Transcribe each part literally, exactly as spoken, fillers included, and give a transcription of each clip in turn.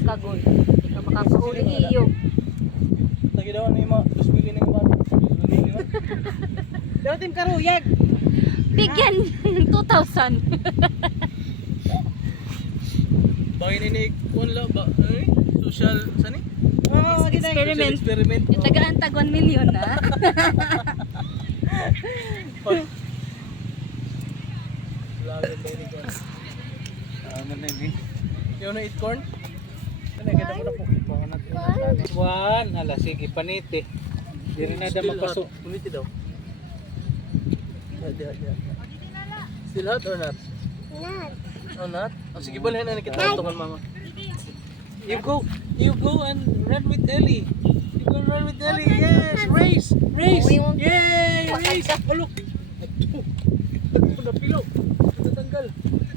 kagod. Hindi ka makakauli iyo. Lagi daw ano yung mga dos mili na yung mga. Daw tim karuyag. Bigyan two thousand. Bangin ini kun la ba? Eh? Social sani? Oh, Experiment. Experiment. Yung tagaan tag one million na. Lago ba ini kon? Ah, man ni. Yung na eat corn? Ano kita mo na po. Baka natin na Juan, hala sige paniti. Diri na da mapasok. Puniti daw. Dia dia. Still hot or not? Not. Oh, not? Oh, sige balhin na kita tungan mama. You go, you go and run with Ellie. You go run with Ellie. Yes, race, race. Yay, race. Oh, look. Ito. Ito na pilo. Tatanggal.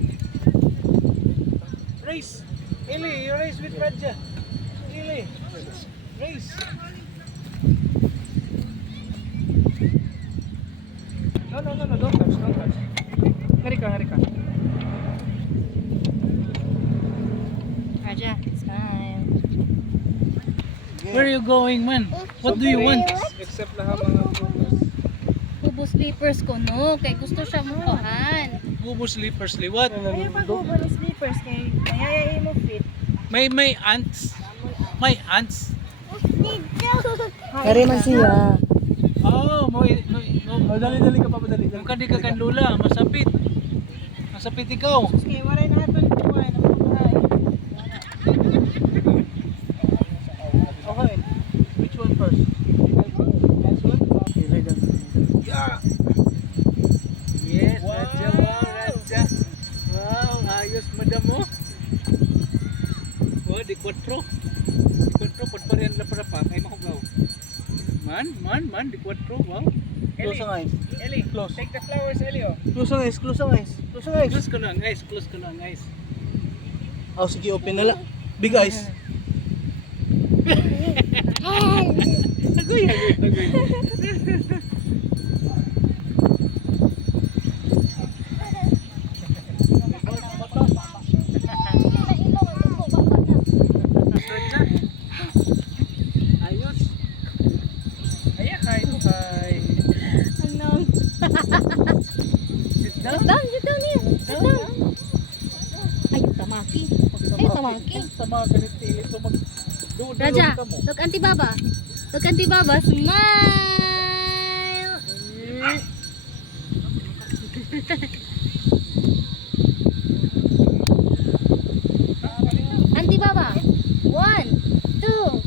Race. Ellie, you race with Raja. Ellie, race. No, no, no, no, don't touch, don't touch. Hari ka, hari ka. Raja, smile. Where are you going, man? What do you want? Except lahat mga photos. Bubo slippers ko no, kay gusto siya mukuhan. Bubo slippers, liwat. Ayaw pag ubo ng slippers kay mayayay mo fit. May may ants. May ants. Kari man siya. Oh, mo mo Oh, dali dali ka pa dali. mo kadi ka kanlula, masapit. Masapit ikaw. Kay waray na aton kuha na buhay. Okay. Which one first? This one? Dili dali. Yeah. Yes, Raja, wow, Raja. Wow, ayos madam mo. Oh, di kwatro. Di kwatro, patparian na para pa, kay mahugaw. Man, man, man, di kwatro, wow. Close ang eyes. Ellie, Close. take the flowers, Elio. Close ang eyes, close ang eyes. Close ang eyes. Close ko na ang eyes, close ko na ang eyes. Oh, sige, open na lang. Big eyes. Agoy, agoy, agoy. Raja. Ayos. Ayan, hi, hi. Ano? Sit Sit down. down, sit down here. Sit down. Ay, tamaki. Ay, tamaki. Tama ka ni Tili. So mag... du- Raja, dulong ka mo. look Auntie Baba. Look Auntie Baba, smile. Auntie Baba. One, two.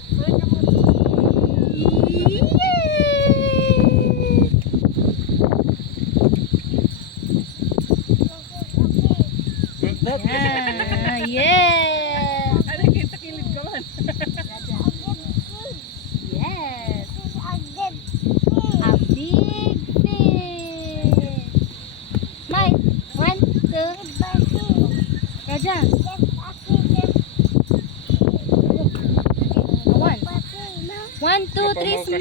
Yay! Ah, yeah. Ano kita kilid ka man? Yes. A big fish. Smile. One, two. Raja. One. One, two, three.